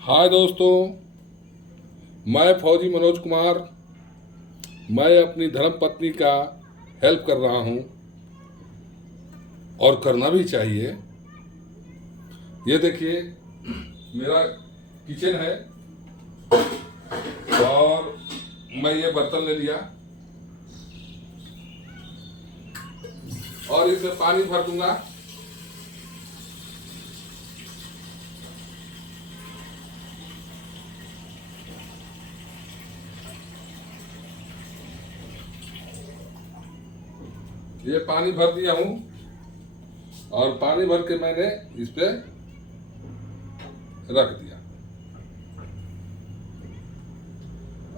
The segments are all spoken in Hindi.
हाय दोस्तों, मैं फौजी मनोज कुमार। मैं अपनी धर्म पत्नी का हेल्प कर रहा हूँ और करना भी चाहिए। ये देखिए, मेरा किचन है और मैं ये बर्तन ले लिया और इसमें पानी भर दूंगा। ये पानी भर दिया हूँ और पानी भर के मैंने इस पे रख दिया।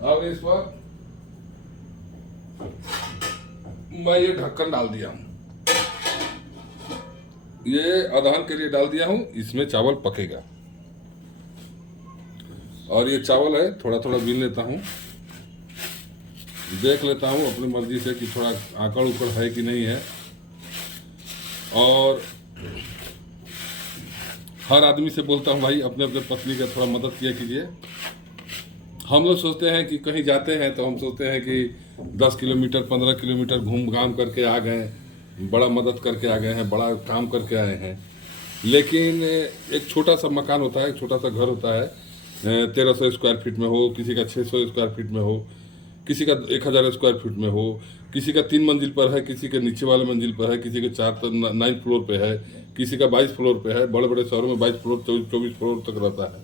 अब इस पर मैं ये ढक्कन डाल दिया हूँ। ये अदहन के लिए डाल दिया हूँ, इसमें चावल पकेगा। और ये चावल है, थोड़ा थोड़ा बीन लेता हूँ, देख लेता हूँ अपनी मर्जी से कि थोड़ा आकड़ उकड़ है कि नहीं है। और हर आदमी से बोलता हूँ, भाई अपने अपने पत्नी का थोड़ा मदद किया कीजिए। हम लोग सोचते हैं कि कहीं जाते हैं तो हम सोचते हैं कि 10 किलोमीटर 15 किलोमीटर घूम घाम करके आ गए, बड़ा मदद करके आ गए हैं, बड़ा काम करके आए हैं। लेकिन एक छोटा सा मकान होता है, एक छोटा सा घर होता है, 1300 स्क्वायर फीट में हो, किसी का 600 स्क्वायर फीट में हो, किसी का 1000 स्क्वायर फीट में हो, किसी का 3 मंजिल पर है, किसी के नीचे वाले मंजिल पर है, किसी के 9 फ्लोर पे है, किसी का 22 फ्लोर पे है। बड़े बड़े शहरों में 22 फ्लोर 24 फ्लोर तक रहता है।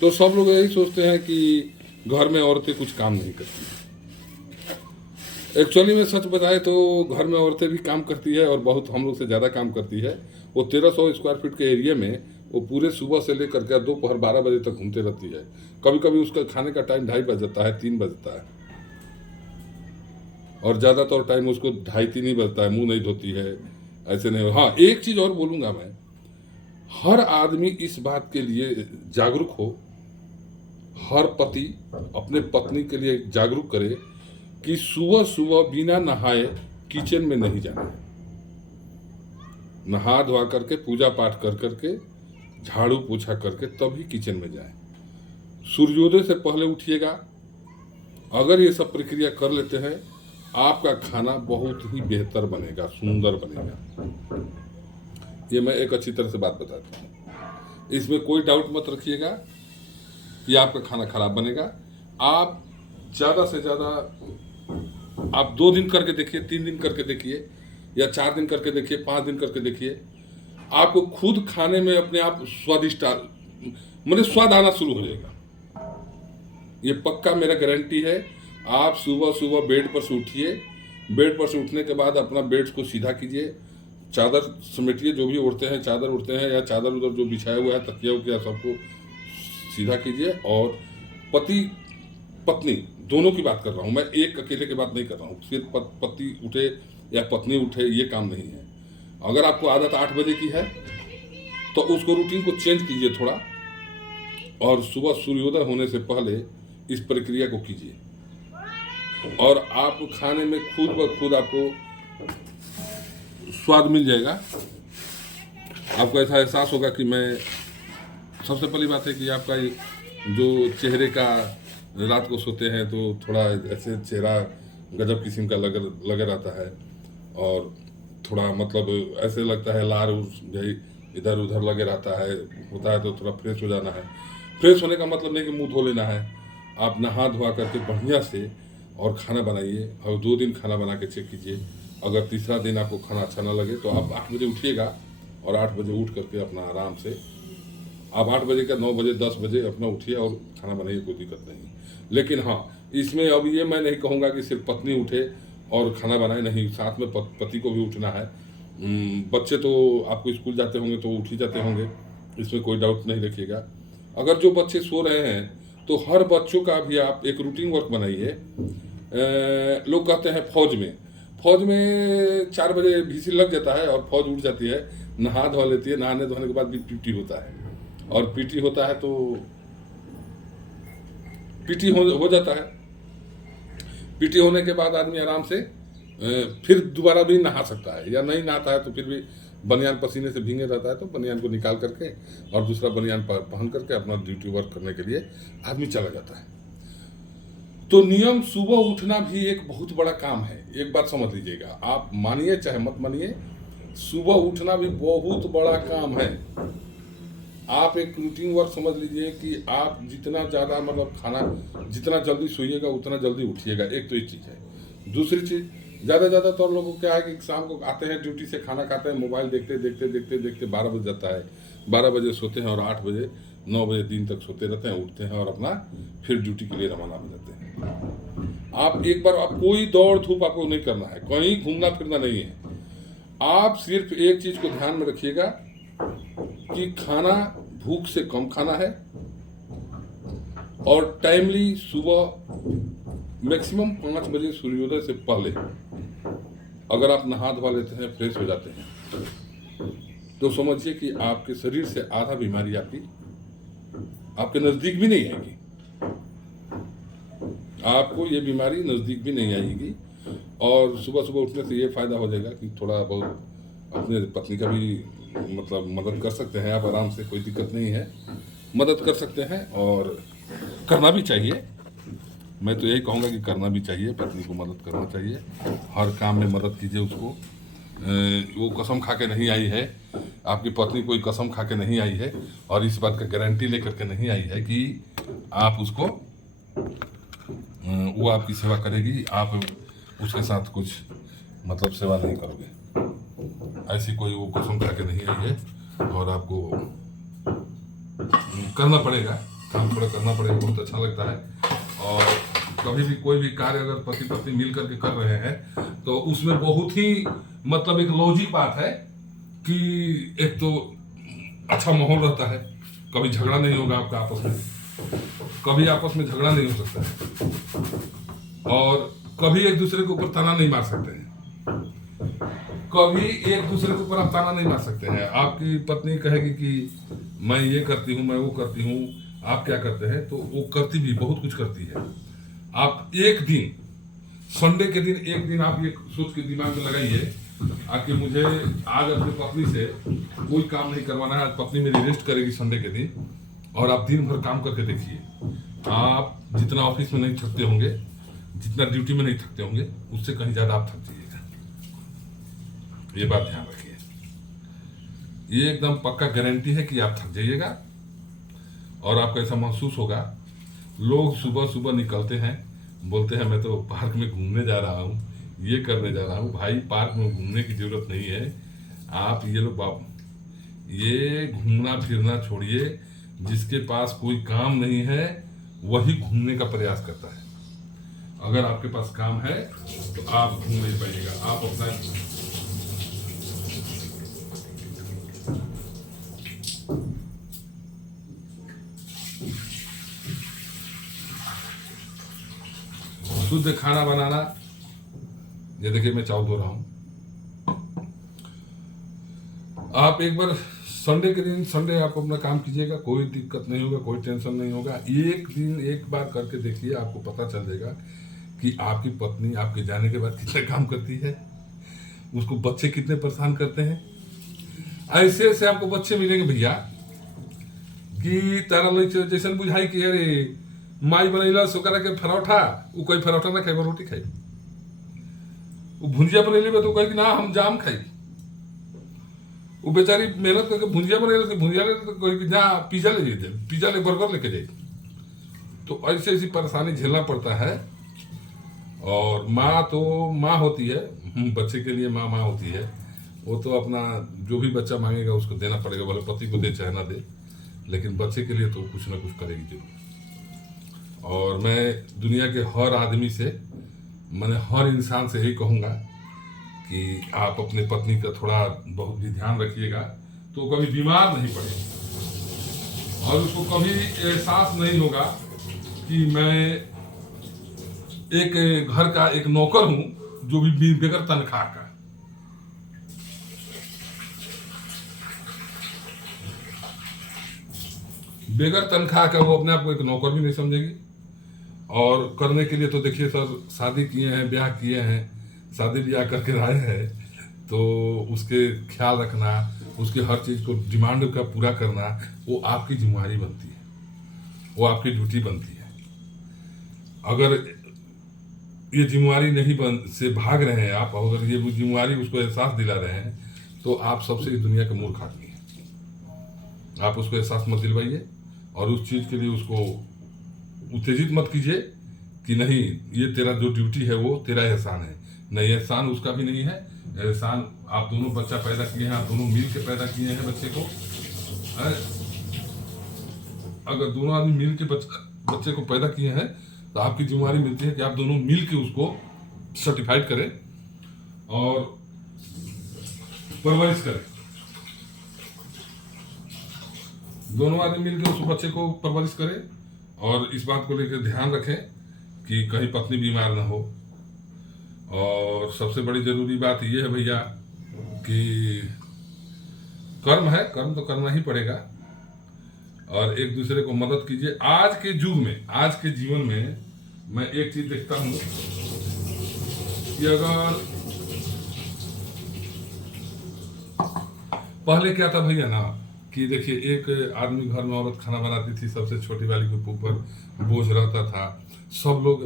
तो सब लोग यही सोचते हैं कि घर में औरतें कुछ काम नहीं करती। एक्चुअली में सच बताए तो घर में औरतें भी काम करती है और बहुत हम लोग से ज़्यादा काम करती है। वो 1300 स्क्वायर फीट के एरिया में वो पूरे सुबह से लेकर के दोपहर 12 बजे तक घूमते रहती है। कभी कभी उसका खाने का टाइम 2:30 बज जाता है, 3 बजता है, और ज़्यादातर टाइम उसको 2:30-3 ही बजता है, मुंह नहीं धोती है। ऐसे नहीं। हाँ, एक चीज़ और बोलूँगा मैं, हर आदमी इस बात के लिए जागरूक हो, हर पति अपने पत्नी के लिए जागरूक करे कि सुबह सुबह बिना नहाए किचन में नहीं जाना है। नहा धोआ करके, पूजा पाठ कर करके, झाड़ू पोछा करके तभी किचन में जाए। सूर्योदय से पहले उठिएगा। अगर ये सब प्रक्रिया कर लेते हैं, आपका खाना बहुत ही बेहतर बनेगा, सुंदर बनेगा। ये मैं एक अच्छी तरह से बात बताता हूँ, इसमें कोई डाउट मत रखिएगा कि आपका खाना खराब बनेगा। आप ज़्यादा से ज़्यादा आप 2 दिन करके देखिए, 3 दिन करके देखिए, या 4 दिन करके देखिए, 5 दिन करके देखिए। आपको खुद खाने में अपने आप स्वादिष्ट मतलब स्वाद आना शुरू हो जाएगा। ये पक्का मेरा गारंटी है। आप सुबह सुबह बेड पर से उठिए, बेड पर से उठने के बाद अपना बेड को सीधा कीजिए, चादर समेटिए, जो भी उड़ते हैं चादर उड़ते हैं, या चादर उधर जो बिछाया हुआ है तकिया उकिया सबको सीधा कीजिए। और पति पत्नी दोनों की बात कर रहा हूँ मैं, एक अकेले की बात नहीं कर रहा हूँ। सिर्फ पति उठे या पत्नी उठे ये काम नहीं है। अगर आपको आदत 8 बजे की है तो उसको रूटीन को चेंज कीजिए थोड़ा, और सुबह सूर्योदय होने से पहले इस प्रक्रिया को कीजिए, और आप खाने में खुद ब खुद आपको स्वाद मिल जाएगा। आपको ऐसा एहसास होगा कि मैं, सबसे पहली बात है कि आपका जो चेहरे का, रात को सोते हैं तो थोड़ा ऐसे चेहरा गजब किस्म का लग रहता है, और थोड़ा मतलब ऐसे लगता है लार इधर उधर लगे रहता है, होता है तो थोड़ा फ्रेश हो जाना है। फ्रेश होने का मतलब नहीं कि मुंह धो लेना है। आप नहा धोआ करके बढ़िया से और खाना बनाइए, और 2 दिन खाना बना के चेक कीजिए। अगर तीसरा दिन आपको खाना अच्छा ना लगे तो आप 8 बजे उठिएगा, और 8 बजे उठ करके अपना आराम से, आप 8 बजे का 9 बजे 10 बजे अपना उठिए और खाना बनाइए, कोई दिक्कत नहीं। लेकिन हाँ, इसमें अब ये मैं नहीं कहूँगा कि सिर्फ पत्नी उठे और खाना बनाए, नहीं, साथ में पति को भी उठना है। बच्चे तो आपको स्कूल जाते होंगे तो उठ ही जाते होंगे, इसमें कोई डाउट नहीं रखिएगा। अगर जो बच्चे सो रहे हैं तो हर बच्चों का भी आप एक रूटीन वर्क बनाइए। लोग कहते हैं फौज में 4 बजे भीसी लग जाता है और फौज उठ जाती है, नहा धो लेती है, नहाने धोने के बाद भी पीटी होता है, और पीटी होता है तो पीटी हो जाता है। पीटी होने के बाद आदमी आराम से फिर दोबारा भी नहा सकता है, या नहीं नहाता है तो फिर भी बनियान पसीने से भीगे रहता है तो बनियान को निकाल करके और दूसरा बनियान पहन करके अपना ड्यूटी वर्क करने के लिए आदमी चला जाता है। तो नियम सुबह उठना भी एक बहुत बड़ा काम है। एक बात समझ लीजिएगा, आप मानिए चाहे मत मानिए, सुबह उठना भी बहुत बड़ा काम है। आप एक रूटीन वर्क समझ लीजिए कि आप जितना ज़्यादा मतलब खाना जितना जल्दी सोइएगा उतना जल्दी उठिएगा, एक तो ये चीज़ है। दूसरी चीज़, ज़्यादातर तो लोगों को क्या है कि शाम को आते हैं ड्यूटी से, खाना खाते हैं, मोबाइल देखते देखते देखते देखते 12 बज जाता है। 12 बजे सोते हैं और 8 बजे 9 बजे दिन तक सोते रहते हैं, उठते हैं और अपना फिर ड्यूटी के लिए रवाना हो जाते हैं। आप एक बार, आप कोई दौड़ धूप आपको नहीं करना है, कहीं घूमना फिरना नहीं है। आप सिर्फ एक चीज़ को ध्यान में रखिएगा कि खाना भूख से कम खाना है और टाइमली सुबह मैक्सिमम 5 बजे सूर्योदय से पहले अगर आप नहा धोवा लेते हैं, फ्रेश हो जाते हैं, तो समझिए कि आपके शरीर से आधा बीमारी आपके नज़दीक भी नहीं आएगी। आपको ये बीमारी नज़दीक भी नहीं आएगी। और सुबह सुबह उठने से ये फ़ायदा हो जाएगा कि थोड़ा बहुत अपने पत्नी का भी मतलब मदद कर सकते हैं आप आराम से, कोई दिक्कत नहीं है, मदद कर सकते हैं और करना भी चाहिए। मैं तो यही कहूँगा कि करना भी चाहिए, पत्नी को मदद करना चाहिए, हर काम में मदद कीजिए उसको। वो कसम खा के नहीं आई है, आपकी पत्नी कोई कसम खा के नहीं आई है और इस बात का गारंटी लेकर के नहीं आई है कि आप उसको वो आपकी सेवा करेगी, आप उसके साथ कुछ मतलब सेवा नहीं करोगे, ऐसी कोई वो कसम खा के नहीं आई है। और आपको करना पड़ेगा, काम थोड़ा करना पड़ेगा, बहुत अच्छा लगता है। और कभी भी कोई भी कार्य अगर पति पत्नी मिल करके कर रहे हैं तो उसमें बहुत ही मतलब एक लॉजिक बात है कि एक तो अच्छा माहौल रहता है, कभी झगड़ा नहीं होगा आपका आपस में, कभी आपस में झगड़ा नहीं हो सकता है और कभी एक दूसरे के ऊपर ताना नहीं मार सकते हैं, कभी एक दूसरे के ऊपर आप ताना नहीं मार सकते हैं। आपकी पत्नी कहेगी कि मैं ये करती हूँ, मैं वो करती हूँ, आप क्या करते हैं, तो वो करती भी बहुत कुछ करती है। आप एक दिन संडे के दिन एक दिन आप ये सोच के दिमाग में लगाइए कि मुझे आज अपनी पत्नी से कोई काम नहीं करवाना है, आज पत्नी मेरी रेस्ट करेगी संडे के दिन, और आप दिन भर काम करके देखिए, आप जितना ऑफिस में नहीं थकते होंगे, जितना ड्यूटी में नहीं थकते होंगे, उससे कहीं ज़्यादा आप थक जाइएगा। ये बात ध्यान रखिए, ये एकदम पक्का गारंटी है कि आप थक जाइएगा और आपको ऐसा महसूस होगा। लोग सुबह सुबह निकलते हैं, बोलते हैं मैं तो पार्क में घूमने जा रहा हूँ, ये करने जा रहा हूँ। भाई पार्क में घूमने की जरूरत नहीं है। आप ये लोग ये घूमना फिरना छोड़िए, जिसके पास कोई काम नहीं है वही घूमने का प्रयास करता है। अगर आपके पास काम है तो आप घूम नहीं पाइएगा, आप अपना शुद्ध खाना बनाना। ये देखिए मैं चावल धो रहा हूँ। आप एक बार संडे के दिन संडे आप अपना काम कीजिएगा, कोई दिक्कत नहीं होगा, कोई टेंशन नहीं होगा। एक दिन एक बार करके देखिए, आपको पता चल जाएगा कि आपकी पत्नी आपके जाने के बाद कितना काम करती है, उसको बच्चे कितने परेशान करते हैं। ऐसे ऐसे आपको बच्चे मिलेंगे भैया कि तारा लोग जैसे बुझाई कि अरे माई बनैला सोकरा के परोठा, वो कोई परोठा ना खाई, रोटी खाई। वो भुंजिया बनैले में तो कहे कि ना हम जाम खाई। वो बेचारी मेहनत करके भुंजिया बने, भुंजिया ले तो कोई जा पिज्जा ले जाए, पिज्जा ले बर्गर लेके जाए। तो ऐसी ऐसी परेशानी झेलना पड़ता है। और माँ तो माँ होती है, बच्चे के लिए माँ माँ होती है। वो तो अपना जो भी बच्चा मांगेगा उसको देना पड़ेगा, भले पति को दे चाहे ना दे, लेकिन बच्चे के लिए तो कुछ ना कुछ करेगी जरूर। और मैं दुनिया के हर आदमी से, मैंने हर इंसान से यही कहूँगा कि आप अपने पत्नी का थोड़ा बहुत भी ध्यान रखिएगा, तो कभी बीमार नहीं पड़े और उसको कभी एहसास नहीं होगा कि मैं एक घर का एक नौकर हूं जो भी बगैर तनख्वाह का। बगैर तनख्वाह का वो अपने आप को एक नौकर भी नहीं समझेगी। और करने के लिए तो देखिए सर, शादी किए हैं, ब्याह किए हैं, शादी ब्याह करके आए हैं, तो उसके ख्याल रखना, उसके हर चीज़ को डिमांड का पूरा करना, वो आपकी जिम्मेदारी बनती है, वो आपकी ड्यूटी बनती है। अगर ये जिम्मेदारी नहीं से भाग रहे हैं आप, अगर ये जिम्मेदारी उसको एहसास दिला रहे हैं, तो आप सबसे इस दुनिया के मूर्ख आदमी हैं। आप उसको एहसास मत दिलवाइए और उस चीज़ के लिए उसको उत्तेजित मत कीजिए कि नहीं ये तेरा जो ड्यूटी है वो तेरा एहसान है। नहीं, एहसान उसका भी नहीं है। एहसान आप दोनों बच्चा पैदा किए हैं, आप दोनों मिल के पैदा किए हैं बच्चे को। अगर दोनों आदमी मिल के बच्चे को पैदा किए हैं तो आपकी जिम्मेदारी मिलती है कि आप दोनों मिल के उसको सर्टिफाइड करें और परवरिश करें। दोनों आदमी मिलकर उस बच्चे को परवरिश करें और इस बात को लेकर ध्यान रखें कि कहीं पत्नी बीमार ना हो। और सबसे बड़ी जरूरी बात यह है भैया कि कर्म है, कर्म तो करना ही पड़ेगा और एक दूसरे को मदद कीजिए। आज के युग में, आज के जीवन में मैं एक चीज देखता हूँ कि अगर पहले क्या था भैया ना कि देखिए एक आदमी घर में औरत खाना बनाती थी, सबसे छोटी वाली के ऊपर बोझ रहता था। सब लोग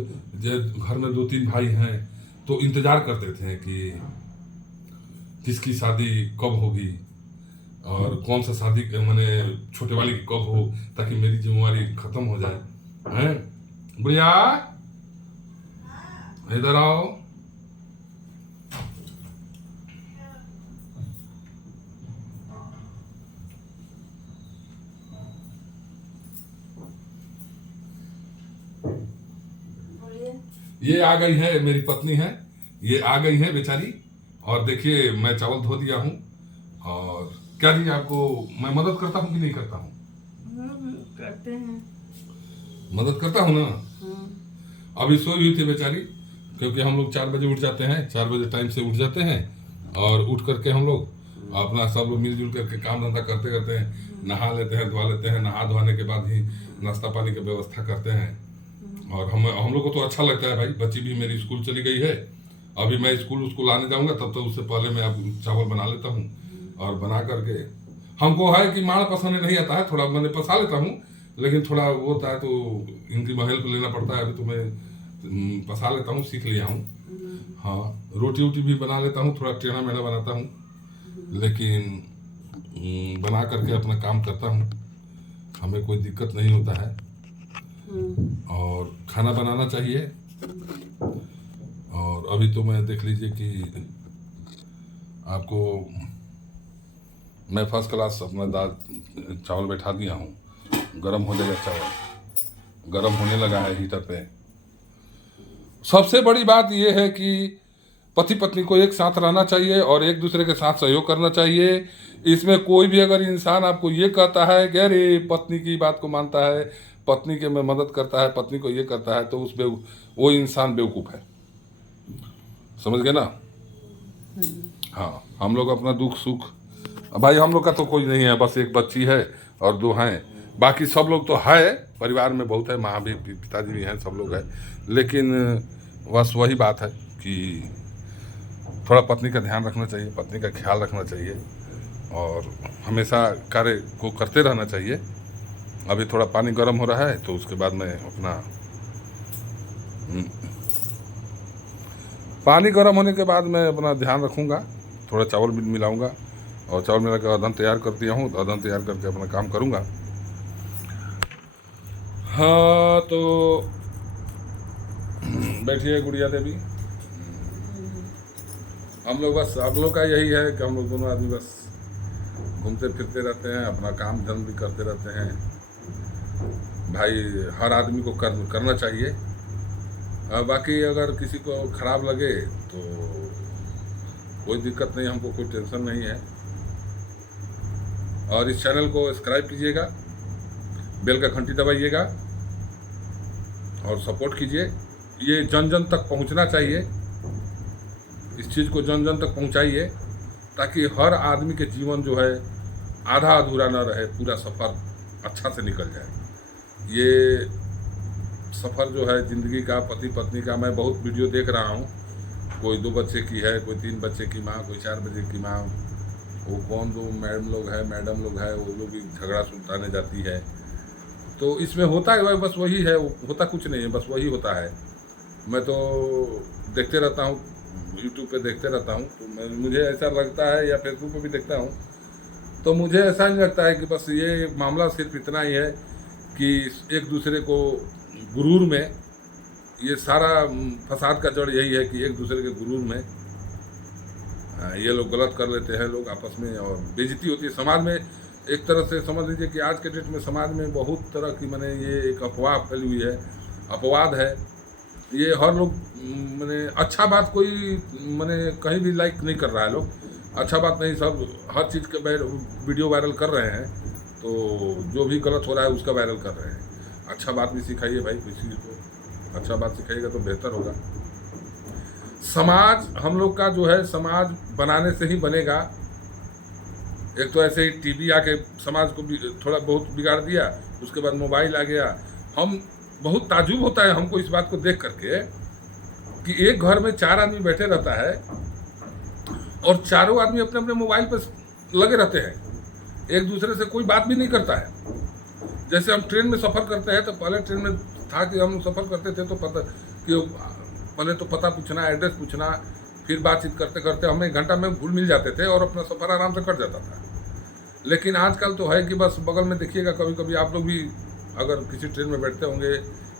घर में 2-3 भाई हैं तो इंतजार करते थे कि किसकी शादी कब होगी और कौन सा शादी मैंने छोटे वाली की कब हो, ताकि मेरी जिम्मेदारी खत्म हो जाए। हैं भैया इधर आओ। ये आ गई है, मेरी पत्नी है, ये आ गई है बेचारी। और देखिए मैं चावल धो दिया हूँ। और क्या जी आपको मैं मदद करता हूँ कि नहीं करता हूँ? करते हैं, मदद करता हूँ ना। अभी सोई हुई थी बेचारी, क्योंकि हम लोग 4 बजे उठ जाते हैं, 4 बजे टाइम से उठ जाते हैं और उठ करके हम लोग अपना सब लोग मिलजुल करके काम धंधा करते करते हैं, नहा लेते हैं, धुआ लेते हैं। नहा धोने के बाद ही नाश्ता पानी की व्यवस्था करते हैं। और हम लोग को तो अच्छा लगता है भाई। बच्ची भी मेरी स्कूल चली गई है, अभी मैं स्कूल उसको लाने जाऊंगा, तब तो उससे पहले मैं अब चावल बना लेता हूँ। और बना करके हमको है कि माड़ पसाने नहीं आता है, थोड़ा मैंने पसा लेता हूँ, लेकिन थोड़ा वो होता है तो इनकी हेल्प लेना पड़ता है। अभी तो मैं पसा लेता हूँ, सीख लिया हूँ। हाँ, रोटी वोटी भी बना लेता हूँ, थोड़ा टेढ़ा मेढ़ा बनाता हूँ, लेकिन बना करके अपना काम करता हूँ, हमें कोई दिक्कत नहीं होता है। और खाना बनाना चाहिए। और अभी तो मैं देख लीजिए कि आपको मैं फर्स्ट क्लास अपना दाल चावल बैठा दिया हूँ, गरम हो जाएगा। चावल गरम होने लगा है हीटर पे। सबसे बड़ी बात यह है कि पति पत्नी को एक साथ रहना चाहिए और एक दूसरे के साथ सहयोग करना चाहिए। इसमें कोई भी अगर इंसान आपको ये कहता है कि अरे पत्नी की बात को मानता है, पत्नी के में मदद करता है, पत्नी को ये करता है, तो वो इंसान बेवकूफ़ है। समझ गए ना? हाँ, हम लोग अपना दुख सुख, भाई हम लोग का तो कोई नहीं है, बस एक बच्ची है और 2 हैं, बाकी सब लोग तो है, परिवार में बहुत है, माँ भी, पिताजी भी हैं, सब लोग हैं। लेकिन बस वही बात है कि थोड़ा पत्नी का ध्यान रखना चाहिए, पत्नी का ख्याल रखना चाहिए और हमेशा कार्य को करते रहना चाहिए। अभी थोड़ा पानी गर्म हो रहा है तो उसके बाद मैं अपना पानी गर्म होने के बाद मैं अपना ध्यान रखूँगा, थोड़ा चावल भी मिलाऊँगा और चावल मिला कर अदन तैयार कर दिया हूँ, तो अदन तैयार करके अपना काम करूँगा। हाँ, तो बैठिए गुड़िया देवी। हम लोग बस, आप लोग का यही है कि हम लोग दोनों आदमी बस घूमते फिरते रहते हैं, अपना काम धर्म भी करते रहते हैं। भाई हर आदमी को करना चाहिए। बाकी अगर किसी को खराब लगे तो कोई दिक्कत नहीं, हमको कोई टेंशन नहीं है। और इस चैनल को सब्सक्राइब कीजिएगा, बेल का घंटी दबाइएगा और सपोर्ट कीजिए। ये जन जन तक पहुंचना चाहिए, इस चीज़ को जन जन तक पहुंचाइए ताकि हर आदमी के जीवन जो है आधा अधूरा ना रहे, पूरा सफ़र अच्छा से निकल जाए। ये सफ़र जो है ज़िंदगी का, पति पत्नी का, मैं बहुत वीडियो देख रहा हूँ कोई 2 बच्चे की है, कोई 3 बच्चे की माँ, कोई 4 बच्चे की माँ, वो कौन 2 मैडम लोग है, वो लोग भी झगड़ा सुलझाने जाती है। तो इसमें होता है बस वही है, होता कुछ नहीं है, बस वही होता है। मैं तो देखते रहता हूँ, यूट्यूब पे देखते रहता हूँ, तो मुझे ऐसा लगता है, या फेसबुक पे भी देखता हूँ, तो मुझे ऐसा नहीं लगता है कि बस ये मामला सिर्फ इतना ही है कि एक दूसरे को गुरूर में, ये सारा फसाद का जड़ यही है कि एक दूसरे के गुरूर में ये लोग गलत कर लेते हैं लोग आपस में, और बेइज्जती होती है समाज में। एक तरह से समझ लीजिए कि आज के डेट में समाज में बहुत तरह की मैंने ये एक अफवाह फैली हुई है, अपवाद है। ये हर लोग मैंने अच्छा बात कोई मैंने कहीं भी लाइक नहीं कर रहा है लोग, अच्छा बात नहीं, सब हर चीज़ के वीडियो वायरल कर रहे हैं, तो जो भी गलत हो रहा है उसका वायरल कर रहे हैं। अच्छा बात भी सिखाइए भाई, किसी को अच्छा बात सिखाइएगा तो बेहतर होगा। समाज हम लोग का जो है, समाज बनाने से ही बनेगा। एक तो ऐसे ही टीवी आके समाज को भी थोड़ा बहुत बिगाड़ दिया, उसके बाद मोबाइल आ गया। हम बहुत ताजुब होता है हमको इस बात को देख करके कि एक घर में 4 आदमी बैठे रहता है और चारों आदमी अपने अपने मोबाइल पर लगे रहते हैं, एक दूसरे से कोई बात भी नहीं करता है। जैसे हम ट्रेन में सफ़र करते हैं, तो पहले ट्रेन में था कि हम सफ़र करते थे तो पहले तो पता पूछना, एड्रेस पूछना, फिर बातचीत करते करते हमें 1 घंटा में घुल मिल जाते थे और अपना सफ़र आराम से कट जाता था। लेकिन आजकल तो है कि बस बगल में देखिएगा, कभी कभी आप लोग भी अगर किसी ट्रेन में बैठते होंगे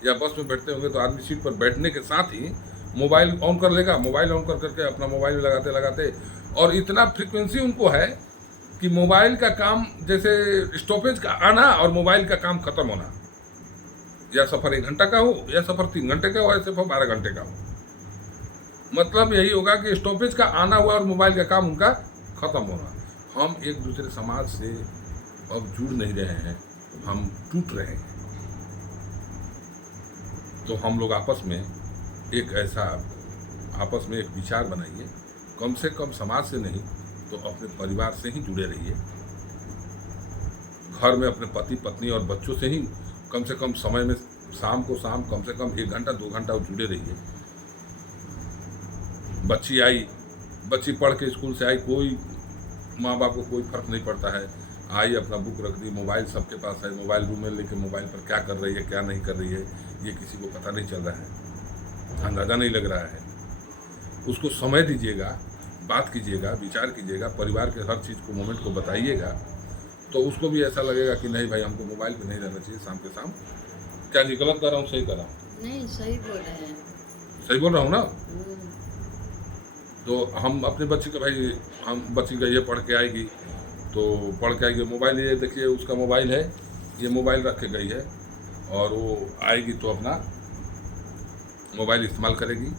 या बस में बैठते होंगे, तो आदमी सीट पर बैठने के साथ ही मोबाइल ऑन कर लेगा, मोबाइल ऑन कर करके अपना मोबाइल में लगाते लगाते, और इतना फ्रिक्वेंसी उनको है कि मोबाइल का काम, जैसे स्टॉपेज का आना और मोबाइल का काम खत्म होना, या सफ़र 1 घंटा का हो या सफ़र 3 घंटे का हो या सफ़र 12 घंटे का हो, मतलब यही होगा कि स्टॉपेज का आना हुआ और मोबाइल का काम उनका खत्म होना। हम एक दूसरे समाज से अब जुड़ नहीं रहे हैं, हम टूट रहे हैं। तो हम लोग आपस में एक विचार बनाइए, कम से कम समाज से नहीं तो अपने परिवार से ही जुड़े रहिए। घर में अपने पति पत्नी और बच्चों से ही कम से कम समय में शाम को कम से कम 1 घंटा 2 घंटा जुड़े रहिए। बच्ची पढ़ के स्कूल से आई, कोई माँ बाप को कोई फर्क नहीं पड़ता है, आई अपना बुक रख दी, मोबाइल सबके पास है, मोबाइल रूम में लेके मोबाइल पर क्या कर रही है क्या नहीं कर रही है ये किसी को पता नहीं चल रहा है, अंदाज़ा नहीं लग रहा है। उसको समय दीजिएगा, बात कीजिएगा, विचार कीजिएगा, परिवार के हर चीज़ को मोमेंट को बताइएगा, तो उसको भी ऐसा लगेगा कि नहीं भाई हमको मोबाइल पे नहीं रहना चाहिए शाम के शाम। क्या जी गलत कर रहा हूँ, सही कर रहा हूँ? नहीं, सही बोल रहे हैं। सही बोल रहा हूँ ना? तो हम अपने बच्चे को भाई, हम बच्ची गई है पढ़ के आएगी, तो पढ़ के आएगी, मोबाइल ये देखिए उसका मोबाइल है, ये मोबाइल रख के गई है, और वो आएगी तो अपना मोबाइल इस्तेमाल करेगी।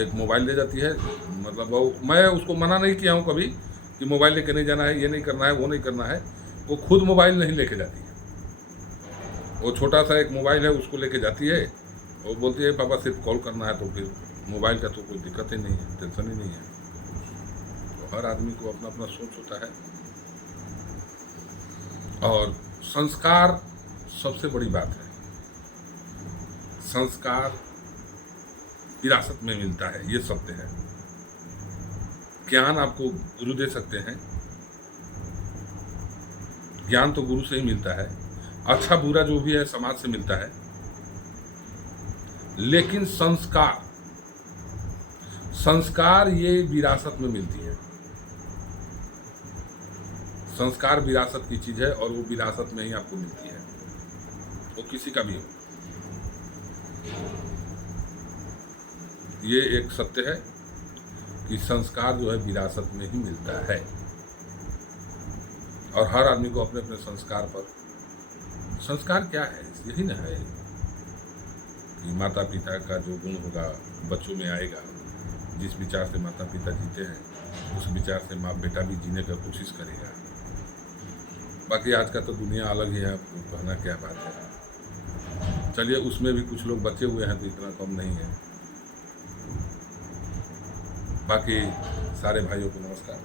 एक मोबाइल ले जाती है, मतलब वो, मैं उसको मना नहीं किया हूँ कभी कि मोबाइल लेके नहीं जाना है, ये नहीं करना है, वो नहीं करना है। वो खुद मोबाइल नहीं लेके जाती है, वो छोटा सा एक मोबाइल है उसको लेके जाती है, वो बोलती है पापा सिर्फ कॉल करना है, तो फिर मोबाइल का तो कोई दिक्कत ही नहीं है, टेंशन ही नहीं है। तो हर आदमी को अपना अपना सोच होता है, और संस्कार सबसे बड़ी बात है। संस्कार विरासत में मिलता है, ये सत्य है। ज्ञान आपको गुरु दे सकते हैं, ज्ञान तो गुरु से ही मिलता है, अच्छा बुरा जो भी है समाज से मिलता है, लेकिन संस्कार ये विरासत में मिलती है। संस्कार विरासत की चीज है, और वो विरासत में ही आपको मिलती है, वो किसी का भी हो। ये एक सत्य है कि संस्कार जो है विरासत में ही मिलता है, और हर आदमी को अपने अपने संस्कार पर, संस्कार क्या है, यही ना है कि माता पिता का जो गुण होगा बच्चों में आएगा। जिस विचार से माता पिता जीते हैं उस विचार से माँ बेटा भी जीने का कोशिश करेगा। बाकी आज का तो दुनिया अलग ही है, आपको कहना क्या बात है। चलिए, उसमें भी कुछ लोग बचे हुए हैं, तो इतना कम नहीं है। बाकी सारे भाइयों को नमस्कार।